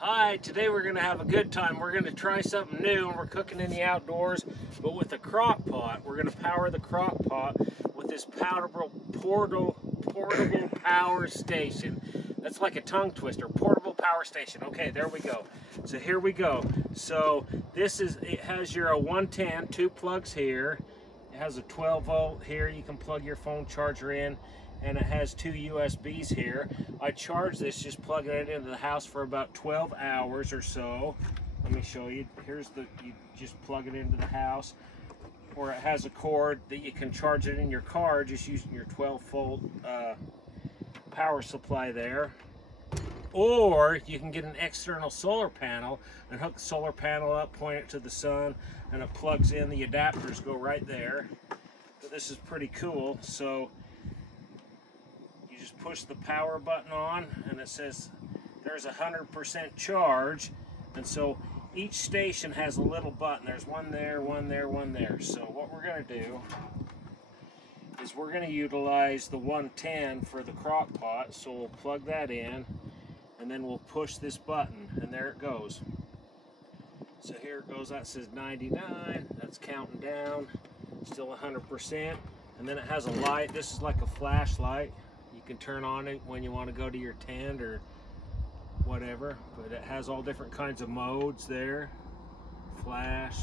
Hi, today we're going to have a good time. We're going to try something new, and we're cooking in the outdoors, but with a crock pot. We're going to power the crock pot with this portable power station. That's like a tongue twister, portable power station. Okay, there we go. So here we go. So it has your 110, 2 plugs here. It has a 12 volt here. You can plug your phone charger in. And it has 2 USBs here. I charge this just plugging it into the house for about 12 hours or so. Let me show you. You just plug it into the house. Or it has a cord that you can charge it in your car just using your 12 volt power supply there. Or you can get an external solar panel and hook the solar panel up, point it to the sun, and it plugs in. The adapters go right there. But this is pretty cool. So just push the power button on and it says there's 100% charge, and so each station has a little button. There's one there, one there, one there. So what we're going to do is we're going to utilize the 110 for the crock pot. So we'll plug that in and then we'll push this button and there it goes. So here it goes. That says 99. That's counting down. Still 100%. And then it has a light. This is like a flashlight. You can turn on it when you want to go to your tent or whatever, but it has all different kinds of modes there. Flash.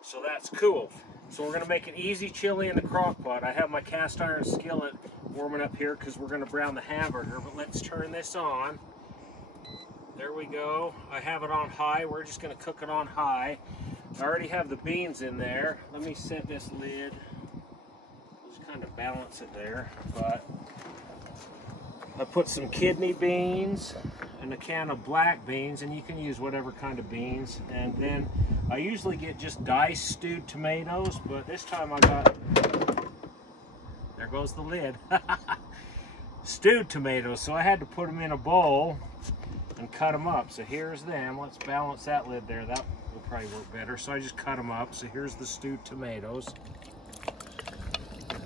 So that's cool. So we're going to make an easy chili in the crock pot. I have my cast iron skillet warming up here because we're going to brown the hamburger, but let's turn this on. There we go. I have it on high. We're just going to cook it on high. I already have the beans in there. Let me set this lid. Kind of balance it there, but I put some kidney beans and a can of black beans, and you can use whatever kind of beans. And then I usually get just diced stewed tomatoes, but this time I got, there goes the lid, stewed tomatoes, so I had to put them in a bowl and cut them up. So here's them. Let's balance that lid there. That will probably work better. So I just cut them up. So here's the stewed tomatoes.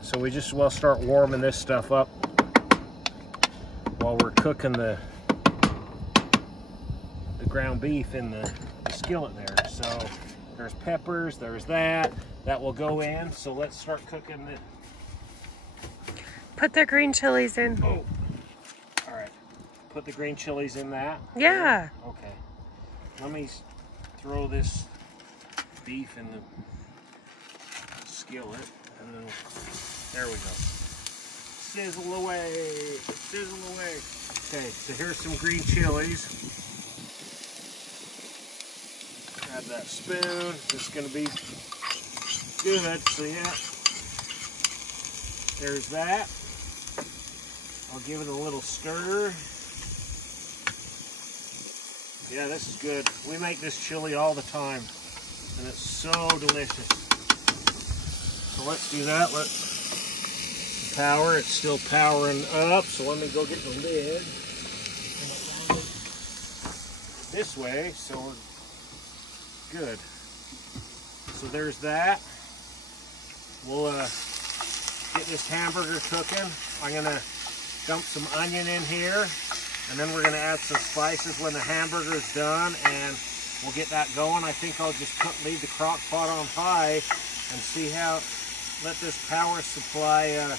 So we just will start warming this stuff up while we're cooking the ground beef in the skillet there. So there's peppers, there's that will go in. So let's start cooking the... Put the green chilies in. Oh, all right. Put the green chilies in that? Yeah. Okay. Let me throw this beef in the skillet and then there we go. Sizzle away, sizzle away. Okay, so here's some green chilies. Grab that spoon. This is going to be good. So yeah, there's that. I'll give it a little stir. Yeah, this is good. We make this chili all the time, and it's so delicious. So let's do that. Let's power. It's still powering up, so let me go get the lid this way, so we're good. So there's that. We'll get this hamburger cooking. I'm gonna dump some onion in here, and then we're gonna add some spices when the hamburger is done, and we'll get that going. I think I'll just leave the crock pot on high and see how, let this power supply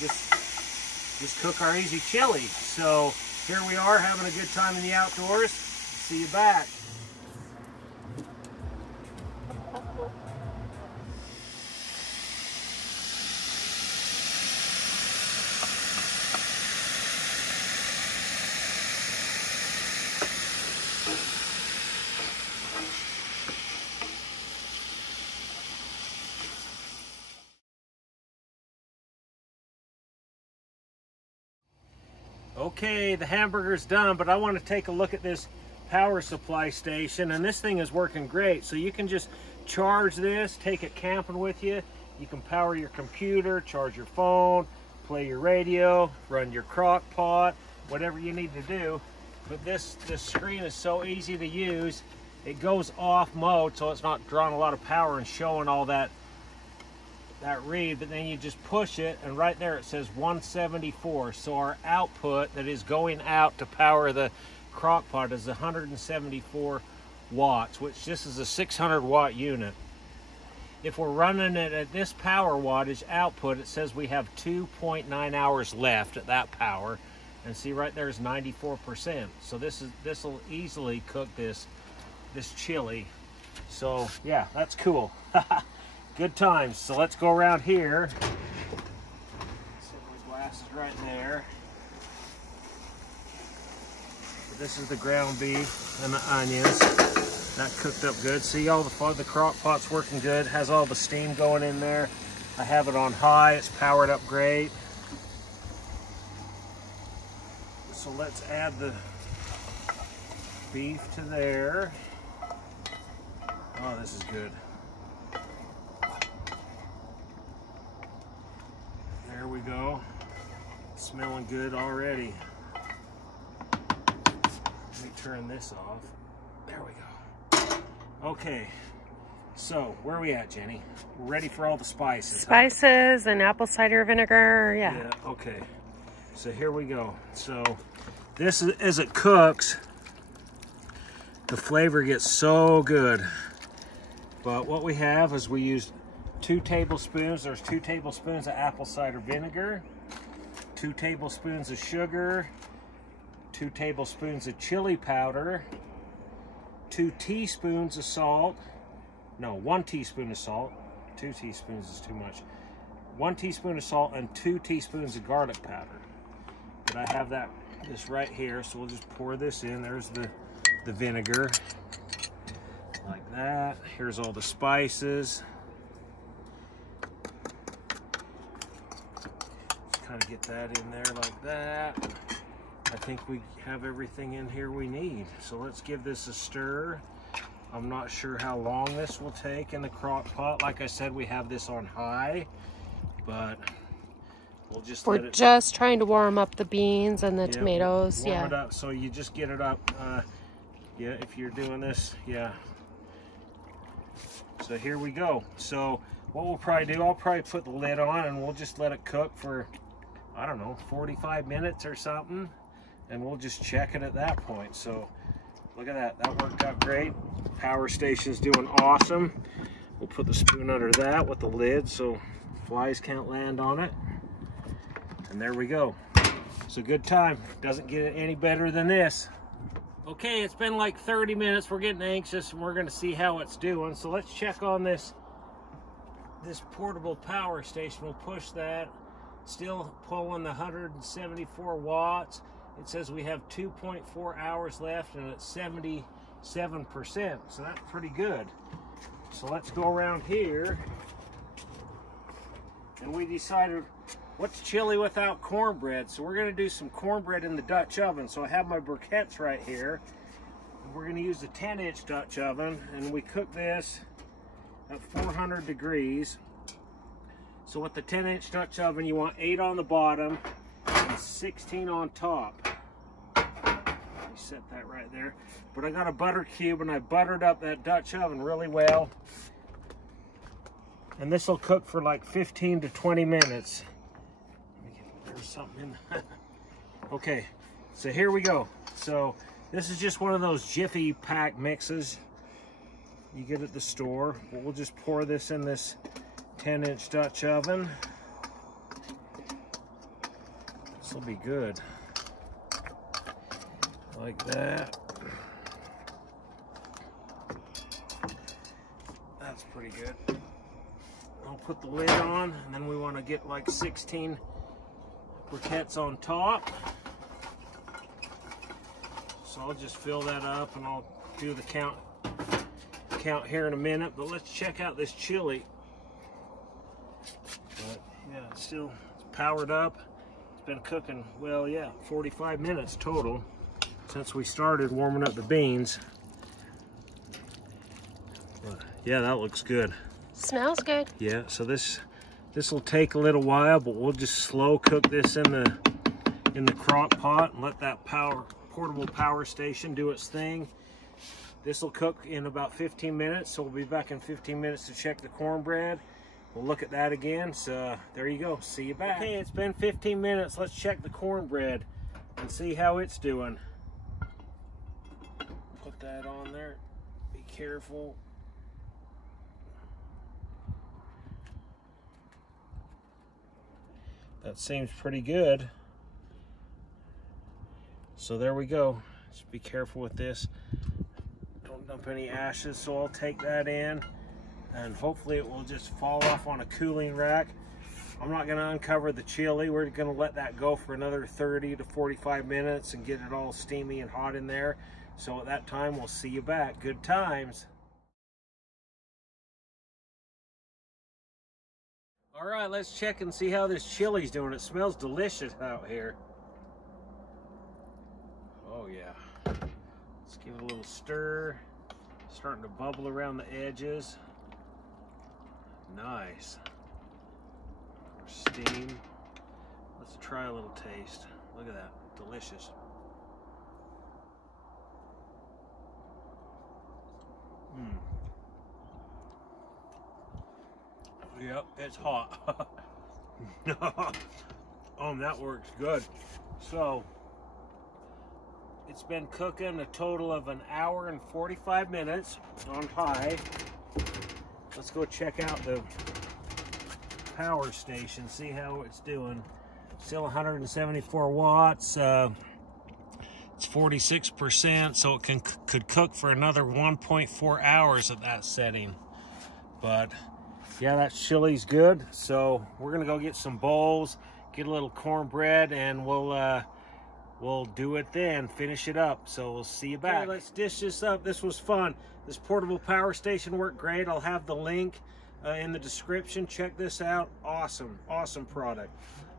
just cook our easy chili. So here we are having a good time in the outdoors. See you back. Okay, the hamburger's done, but I want to take a look at this power supply station, and this thing is working great. So you can just charge this, take it camping with you. You can power your computer, charge your phone, play your radio, run your crock pot, whatever you need to do. But this screen is so easy to use. It goes off mode, so it's not drawing a lot of power and showing all that that read, but then you just push it, and right there it says 174. So our output that is going out to power the crock pot is 174 watts, which this is a 600 watt unit. If we're running it at this power wattage output, it says we have 2.9 hours left at that power, and see right there is 94%. So this will easily cook this chili. So yeah, that's cool. Good times. So let's go around here. Set my glasses right there. So this is the ground beef and the onions. That cooked up good. See, all the crock pot's working good. Has all the steam going in there. I have it on high. It's powered up great. So let's add the beef to there. Oh, this is good. There we go. Smelling good already. Let me turn this off. There we go. Okay, so where are we at, Jenny? We're ready for all the spices. Spices and apple cider vinegar, yeah. Yeah, okay. So here we go. So this is, as it cooks, the flavor gets so good. But what we have is we used 2 tablespoons. There's 2 tablespoons of apple cider vinegar, 2 tablespoons of sugar, 2 tablespoons of chili powder, 2 teaspoons of salt. No, 1 teaspoon of salt. 2 teaspoons is too much. 1 teaspoon of salt and 2 teaspoons of garlic powder. But I have this right here, so we'll just pour this in. There's the vinegar. Like that. Here's all the spices. Just kind of get that in there like that. I think we have everything in here we need. So let's give this a stir. I'm not sure how long this will take in the crock pot. Like I said, we have this on high, but we'll just We're just trying to warm up the beans and the tomatoes. Warm it up, so you just get it up. Yeah, if you're doing this, yeah. So here we go. So what we'll probably do, I'll probably put the lid on and we'll just let it cook for, I don't know, 45 minutes or something. And we'll just check it at that point. So look at that, that worked out great. Power station's doing awesome. We'll put the spoon under that with the lid so flies can't land on it. And there we go. So good time. Doesn't get any better than this. Okay, it's been like 30 minutes. We're getting anxious and we're gonna see how it's doing. So let's check on this portable power station. We'll push that. Still pulling the 174 watts. It says we have 2.4 hours left and it's 77%. So that's pretty good. So let's go around here. And we decided, what's chili without cornbread? So we're gonna do some cornbread in the Dutch oven. So I have my briquettes right here. And we're gonna use a 10-inch Dutch oven, and we cook this at 400 degrees. So with the 10-inch Dutch oven, you want 8 on the bottom and 16 on top. You set that right there. But I got a butter cube and I buttered up that Dutch oven really well. And this will cook for like 15 to 20 minutes. There's something in. Okay, so here we go. So this is just one of those Jiffy pack mixes you get at the store. We'll just pour this in this 10-inch Dutch oven. This will be good. Like that. That's pretty good. I'll put the lid on, and then we want to get like 16 briquettes on top. So I'll just fill that up and I'll do the count here in a minute. But let's check out this chili. But yeah, it's still powered up. It's been cooking, well, yeah, 45 minutes total since we started warming up the beans. But yeah, that looks good. Smells good. Yeah, so this will take a little while, but we'll just slow cook this in the crock pot and let that portable power station do its thing. This will cook in about 15 minutes, so we'll be back in 15 minutes to check the cornbread. we'll look at that again. So there you go. See you back. Okay, it's been 15 minutes. Let's check the cornbread and see how it's doing. Put that on there. Be careful. That seems pretty good. So there we go. Just be careful with this. Don't dump any ashes. So I'll take that in, and hopefully it will just fall off on a cooling rack. I'm not going to uncover the chili. We're going to let that go for another 30 to 45 minutes and get it all steamy and hot in there. So at that time, we'll see you back. Good times. All right, let's check and see how this chili's doing. It smells delicious out here. Oh yeah. Let's give it a little stir. Starting to bubble around the edges. Nice. Steam. Let's try a little taste. Look at that. Delicious. Yep, it's hot. Oh, that works good. So, it's been cooking a total of 1 hour and 45 minutes on high. Let's go check out the power station, see how it's doing. Still 174 watts. It's 46%, so it could cook for another 1.4 hours at that setting. But yeah, that chili's good. So we're gonna go get some bowls, get a little cornbread, and we'll do it then, finish it up. So we'll see you back. Okay, let's dish this up. This was fun. This portable power station worked great. I'll have the link in the description. Check this out. Awesome, awesome product.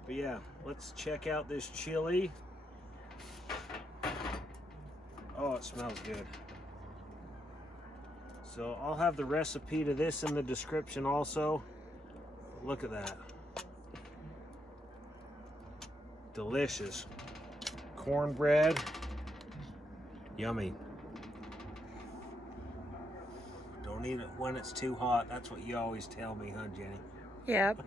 But yeah, let's check out this chili. Oh, it smells good. So I'll have the recipe to this in the description also. Look at that. Delicious. Cornbread. Yummy. Don't eat it when it's too hot. That's what you always tell me, huh, Jenny? Yep.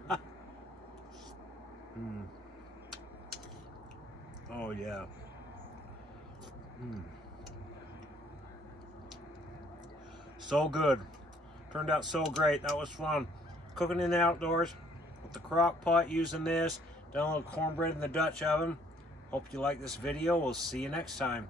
Oh, yeah. So good. Turned out so great. That was fun. Cooking in the outdoors with the crock pot, using this. Done a little cornbread in the Dutch oven. Hope you like this video. We'll see you next time.